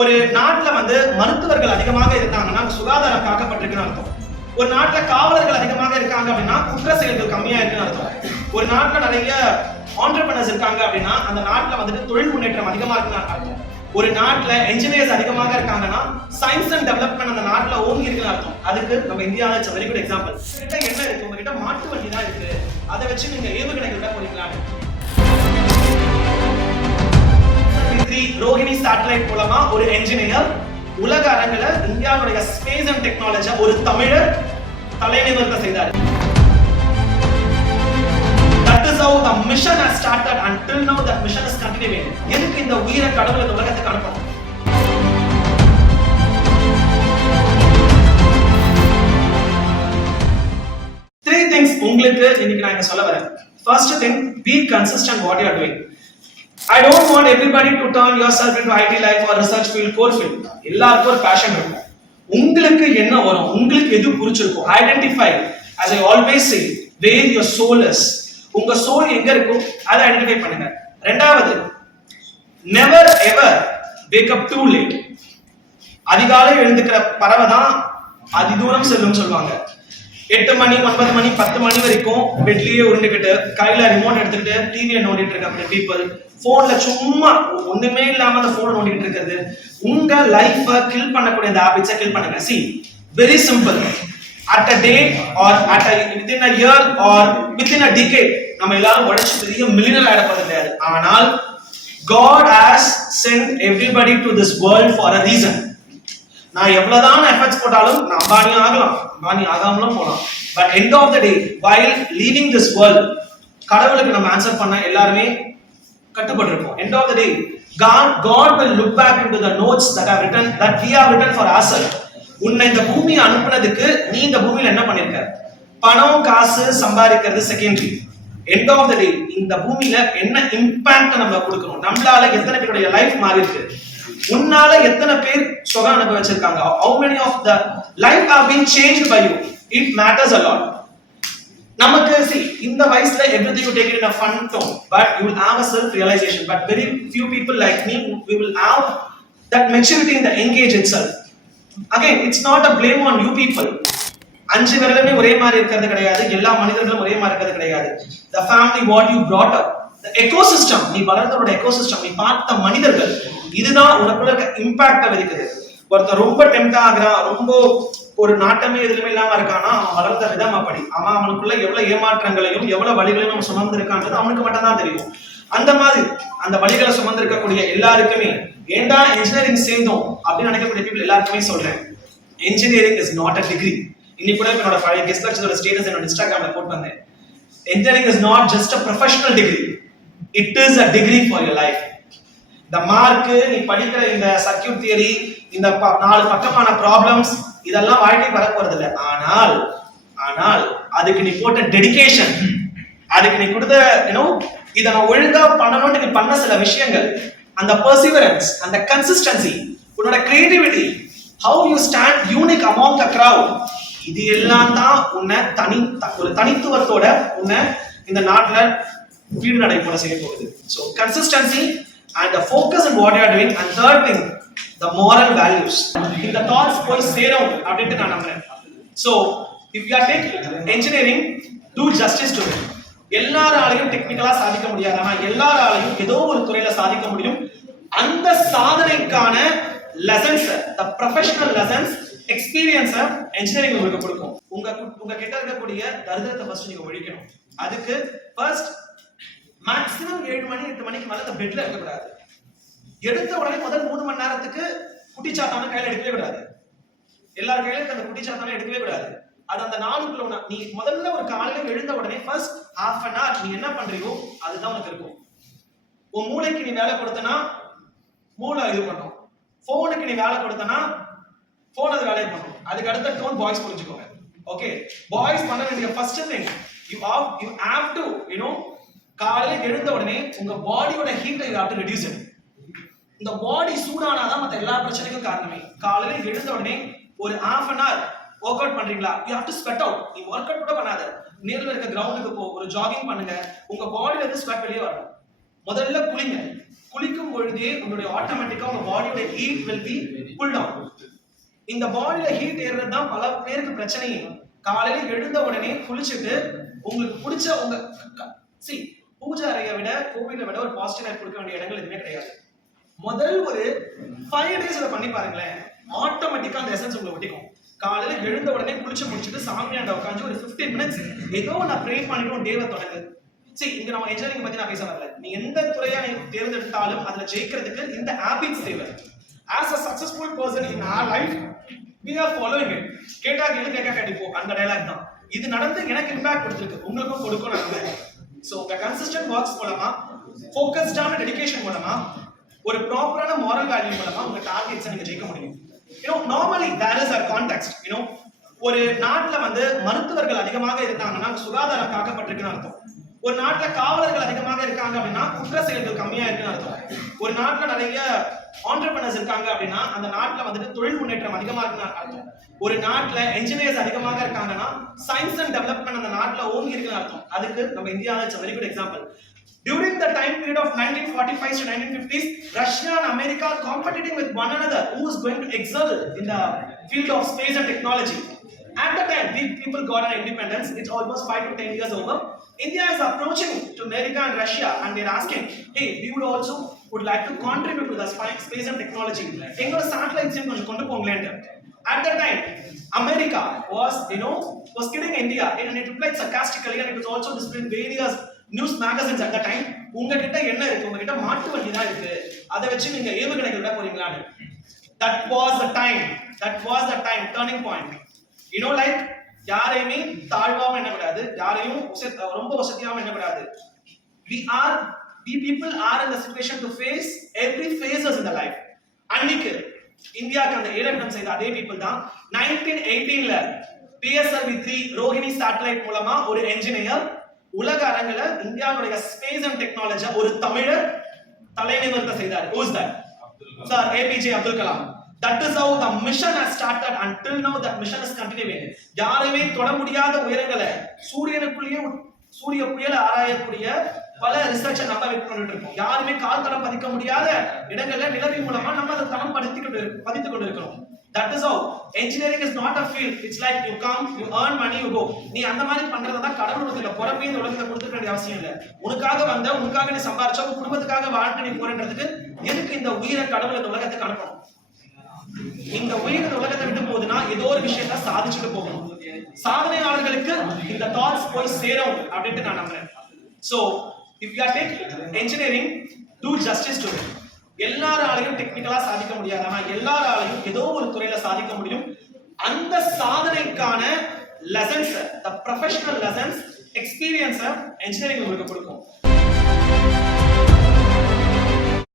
ஒரு நாட்டுல மருத்துவர்கள் அதிகமாக இருந்தாங்கன்னா சுகாதாரம் காக்கப்பட்டிருக்குன்னு அர்த்தம். ஒரு நாட்டுல காவலர்கள் அதிகமாக இருக்காங்க அப்படின்னா குற்ற செயல்கள் கம்மியா இருக்குன்னு அர்த்தம். ஒரு நாட்டுல நிறைய ஆண்டர்பிரனர்ஸ் இருக்காங்க அப்படின்னா அந்த நாட்டுல தொழில் முன்னேற்றம் அதிகமா இருக்குன்னு அர்த்தம். ஒரு நாட்டுல என்ஜினியர்ஸ் அதிகமாக இருக்காங்கன்னா சயின்ஸ் அண்ட் டெவலப்மெண்ட் அந்த நாட்டுல ஓங்கி இருக்குன்னு அர்த்தம். அதுக்கு நம்ம இந்தியாவில் இட்ஸ் வெரி குட் எக்ஸாம்பிள். என்ன இருக்கு, உங்ககிட்ட மாட்டு வண்டி தான் இருக்கு, அதை வச்சு நீங்க ஏவுகணைகள் தான் போறீங்களான்னு. ரோஹிணி சேட்டலைட் மூலமா ஒரு என்ஜினியர் உலக அரங்கில இந்தியாவுடைய ஸ்பேஸ் அண்ட் டெக்னாலஜி ஒரு தமிழர் தலைநிமிர்த்த செய்தார். That is how the mission has started and till now that mission is continuing. எதுக்கு இந்த உயிரை கடவுள் இந்த உலகத்துக்கு அனுப்பணும்? Three things உங்களுக்கு இன்னைக்கு நான் சொல்ல வரேன். First thing, be consistent what you are doing. I don't want everybody to turn yourself into IT life or research field, core field. எல்லாருக்கும் ஒரு passion இருக்கும். உங்களுக்கு என்ன வரும், உங்களுக்கு எது பிடிச்சிருக்கும், identify, as I always say, where your soul is. உங்க soul எங்க இருக்கும் அதை ஐடென்டிஃபை பண்ணுங்க. ரெண்டாவது, never ever wake up too late. அதிகாலை எழுந்துக்கிற பறவை தான் அதிதூரம் செல்லும் சொல்லுவாங்க. 8 மணி 9 மணி 10 மணி வரைக்கும் பெட்லயே உருண்டுகிட்டு கையில ரிமோட் எடுத்துக்கிட்டு டிவியை நோண்டிட்டு இருக்க பீப்புள், போன்ல சும்மா ஒண்ணுமே இல்லாம அந்த போன் நோண்டிட்டு இருக்கிறது, உங்க லைஃப கில் பண்ணக்கூடிய இந்த ஹாபிட்ஸை கில் பண்ணுங்க. See, very simple. At a day or within a year or within a decade நம்ம எல்லாரும் உழைச்சு பெரிய மில்லியனர் ஆயிட போறது கிடையாது. ஆனால் God has sent everybody to this world for a reason. நான் எவ்வளவுதான் எஃபர்ட்ஸ் போட்டாலும் நான் அம்பானி ஆகலாம், அம்பானி ஆகாமலும் போகலாம். But end of the day while leaving this world கடவுளுக்கு நம்ம ஆன்சர் பண்ண எல்லாருமே கட்டுப்பட்டிருப்போம். End of the day God will look back into the notes that we have written for ourselves. உன்னை இந்த பூமி அனுப்புனதுக்கு நீ இந்த பூமியில என்ன பண்ணிருக்க, பணம் காசு சம்பாதிக்கிறது செகண்டரி. எண்ட் ஆஃப் த டே இந்த பூமியில என்ன இம்பாக்ட் நம்ம கொடுக்கணும், நம்மளால எத்தனை பேருடைய லைஃப் மாறி இருக்கு, உன்னால எத்தனை பேர் சுகம் அனுபவிச்சிருக்காங்க, how many of the life have been changed by you, it matters a lot. நமக்கு see இந்த வயசுல everything you take it in a fun tone, but you will have a self realization. But very few people like me, we will have that maturity in the engage itself. Again, it's not a blame on you people. அஞ்சு பேருமே ஒரே மாதிரி இருக்கிறது கிடையாது, எல்லா மனிதர்களும் ஒரே மாதிரி இருக்கிறது கிடையாது. The family what you brought up, the ecosystem, நீ வளர்ந்தோட ecosystem, நீ பார்த்த மனிதர்கள், இதுதான் உனக்குள்ள இருக்க இம்பாக்ட விதிக்குது. ஒருத்தர் ரொம்ப டெம்ப்ட் ஆகுறான், ரொம்ப ஒரு நாட்டமே எதுவுமே இல்லாம இருக்கானா, அவன் வளர்ந்த விதம் அப்படி, அவனுக்குள்ள எவ்வளவு ஏமாற்றங்களையும் எவ்வளவு வழிகளையும் அவன் சுமந்து இருக்கான்றது அவனுக்கு மட்டும் தான் தெரியும். அந்த மாதிரி அந்த வழிகளை சுமந்து இருக்கக்கூடிய எல்லாருக்குமே ஏண்டா இன்ஜினியரிங் சேர்ந்தோம் அப்படின்னு நினைக்கக்கூடிய பீப்புள் எல்லாருக்குமே சொல்றேன், engineering is not a degree. இன்னைக்கு கூட என்னோட பழைய கெஸ்ட் லெக்சரோட ஸ்டேட்டஸ் என்னோட இன்ஸ்டாகிராம்ல போட்டு வந்தேன். Engineering is not just a professional degree, it is a degree for your life. இந்த மார்க், நீ படிக்கிற இந்த சர்க்யூட் தியரி, இந்த 4 பக்கமான ப்ராப்ளம்ஸ், இதெல்லாம் வாழ்க்கை வர போறது இல்லை. ஆனால் அதுக்கு நீ போட்ட டெடிகேஷன், அதுக்கு நீ கொடுத்த இதை நான் ஒழுங்கா பண்ணணும்னு நீ பண்ண சில விஷயங்கள், அந்த பெர்சிவரன்ஸ், அந்த கன்சிஸ்டன்சி, உன்னோட creativity, how you stand unique among the crowd, இது எல்லாம் தான் உன்னை ஒரு தனித்துவத்தோட உன்னை இந்த நாட்டுல வீடு நடை போட செய்ய போகுது. So consistency and the focus on what you are doing, and third thing, the moral values. இந்த thoughts போய் சேரும் அப்படினு நான் நம்புறேன். So if you are taking engineering, do justice to it. எல்லாராலையும் டெக்னிக்கலா சாதிக்க முடியாது, ஆனா எல்லாராலையும் ஏதோ ஒரு துறையில சாதிக்க முடியும். அந்த சாதனைக்கான lessons, the professional lessons, experience engineering உங்களுக்கு கொடுக்கும். உங்க கிட்ட இருக்கக்கூடிய தரித்திரத்தை ஃபர்ஸ்ட் நீங்க ஒழிக்கணும். அதுக்கு ஃபர்ஸ்ட் மேக்ஸிமம் 7 மணி 8 மணிக்கு மேல பெட்ல இருக்க கூடாது. எடுத்த உடனே முதல் 3 மணி நேரத்துக்கு குட்டிச்சாத்தான கையில எடுக்கவே கூடாது. எல்லார் கையிலும் அந்த குட்டிச்சாத்தான எடுக்கவே கூடாது. அது அந்த நாளுக்குள்ள நீ முதல்ல ஒரு காலையில எழுந்த உடனே ஃபர்ஸ்ட் half an hour நீ என்ன பண்றியோ அதுதான் உனக்கு இருக்கும். உன் மூளைக்கு நீ வேலை கொடுத்தனா மூளை இது பண்ணும், போனுக்கு நீ வேலை கொடுத்தனா போன் அது வேலையை பண்ணும். அதுக்கு அடுத்த டோன் பாய்ஸ் புரிஞ்சுக்கோங்க. ஓகே, பாய்ஸ் பண்ண வேண்டிய first thing, you have to காலையில எழுந்த உடனே உங்க பாடியோட ஹீட்டை you have to reduce it. இந்த பாடி சூடானாதான் மத்த எல்லா பிரச்சனைக்கும் காரணமே. காலையில எழுந்த உடனே ஒரு half an hour work out பண்றீங்களா, you have to sweat out. நீ ஒர்க் அவுட் கூட பண்ணாத, நேர்ல இருக்க கிரவுண்டுக்கு போ, ஒரு ஜாகிங் பண்ணுங்க, உங்க பாடியில இருந்து ஸ்வெட் வெளியே வரணும். முதல்ல குளிங்க. குளிக்கும் பொழுதே உங்களுடைய ஆட்டோமேட்டிக்கா உங்க பாடியோட heat will be pull down. இந்த பாடியில ஹீட் ஏறுறது தான் பல பேருக்கு பிரச்சனையே. காலையில எழுந்த உடனே குளிச்சுட்டு உங்களுக்கு பிடிச்ச உங்க பூஜை அறையை விட கோவிலை விட ஒரு பாசிட்டிவ் லைஃப் கொடுக்க வேண்டிய இடங்கள் எதுவுமே கிடையாது. முதல் ஒரு 5 days இதை பண்ணி பாருங்களேன், ஆட்டோமேட்டிக்கா அந்த எசன்ஸ் உங்களை ஒட்டிக்கும். காலையில எழுந்த உடனே குளிச்சு முடிச்சுட்டு சாமியாண்ட உட்காந்து ஒரு 15 minutes ஏதோ நான் ப்ரே பண்ணிட்டு டேவை தொடங்கு. இங்க நம்ம இன்ஜினியரிங் பத்தி நான் பேச வரல. நீ எந்த துறையா நீ தேர்ந்தெடுத்தாலும் அதுல ஜெயிக்கிறதுக்கு இந்த ஹாபிட்ஸ் தேவை. as a successful person in our life we are following it. கேட்டா கேளு கேட்க கண்டிப்போ அந்த டயலாக் தான். இது நடந்து எனக்கு இம்பாக்ட் கொடுத்திருக்கு, உங்களுக்கும் கொடுக்கும் நான் நம்புறேன். சோ உங்க கன்சிஸ்டன்ட் ஒர்க்ஸ் மூலமா, ஃபோக்கஸ்டான டெடிகேஷன் மூலமா, ஒரு ப்ராப்பரான மாரல் வேல்யூ மூலமா உங்க டார்கெட்ஸை நீங்க ஜெயிக்க முடியும். normally there is a context. ஒரு நாட்டுல வந்து மருத்துவர்கள் அதிகமாக இருக்காங்கன்னா சுகாதாரம் காக்கப்பட்டிருக்குன்னு அர்த்தம். ஒரு நாட்டுல காவலர்கள் அதிகமாக இருக்காங்க அப்படின்னா குற்ற செயல்கள் கம்மியா இருக்குன்னு அர்த்தம். ஒரு நாட்டுல நிறைய ஆண்டர்பிரனர்ஸ் இருக்காங்க அப்படின்னா அந்த நாட்டுல வந்துட்டு தொழில் முன்னேற்றம் அதிகமா இருக்குன்னு அர்த்தம். ஒரு நாட்டுல என்ஜினியர்ஸ் அதிகமாக இருக்காங்கன்னா சயின்ஸ் அண்ட் டெவலப்மெண்ட் அந்த நாட்டுல ஓங்கி இருக்குன்னு அர்த்தம். அதுக்கு நம்ம இந்தியாவில் it's very good example. During the time period of 1945 to 1950s, Russia and America competing with one another who is going to excel in the field of space and technology. At the time, we people got an independence. It's almost 5 to 10 years over. India is approaching to America and Russia, and they're asking, "Hey, we would like to contribute to the space and technology. Engoda satellites konju kondu pongalenda." At the time, America was kidding India, and it replied sarcastically, and it was also displaying various news magazines at the time. உங்ககிட்ட என்ன இருக்கு? உங்ககிட்ட மாட்டு வண்டி தான் இருக்கு, அதை வச்சு நீங்க ஏவுகணைகள் விட போறீங்களான்னு. That was the time, turning point. Like யாரையுமே தாழ்வாம எண்ணக்கூடாது, யாரையும் ரொம்ப வசதியாம எண்ணக்கூடாது. we people are in the situation to face every phases in the life. அன்னைக்கு இந்தியாக்கு அந்த ஏழட்டம் செய்த அதே people தான் 1918ல PSLV-3 ரோஹிணி சேட்டலைட் மூலமா ஒரு என்ஜினியர் உலக அரங்கில இந்தியாவுடைய ஸ்பேஸ் அண்ட் டெக்னாலஜி ஒரு தமிழர் தலைநிமிர்த்த செய்தார். Who is that? Sir APJ Abdul Kalam. That is how the mission has started. Until now that mission is continuing. யாருமே தொட முடியாத உயரங்களை சூரிய புயல ஆராயக்கூடிய பல ரிசர்ச்சை நம்ம வெயிட் பண்ணிட்டு இருக்கோம். யாருமே கால் தடம் பதிக்க முடியாத இடங்கள்ல நிலவின் மூலமா நம்ம அதை தடம் பதித்துக் கொண்டிருக்கிறோம். That is how engineering is not a field. It's like you come, you earn money, you go. நீ அந்த மாதிரி பண்றதா கடவுள் உனக்கு பொறப்பே இந்த உலகத்தை கொடுத்துக்க வேண்டிய அவசியம் இல்லை. உனக்காக நீ சம்பாரிச்சா உன் குடும்பத்துக்காக வாழ்க்கை நீ போறன்றதுக்கு எதுக்கு இந்த உயிரை கடவுள் இந்த உலகத்துக்கு அனுப்பணும்? இந்த உயிர் இந்த உலகத்தை விட்டு போகுதுன்னா ஏதோ ஒரு விஷயத்தை சாதிச்சுட்டு போகணும். சாதனையாளர்களுக்கு இந்த தாட்ஸ் போய் சேரும் அப்படின்ட்டு நான் நம்புறேன். So if you are taking engineering, do justice to it. எல்லாராலையும் டெக்னிக்கலா சாதிக்க முடியாது, ஆனா எல்லாராலையும் ஏதோ ஒரு துறையில சாதிக்க முடியும். அந்த சாதனைக்கான lessons, the professional lessons, experience engineering உங்களுக்கு கொடுக்கும்.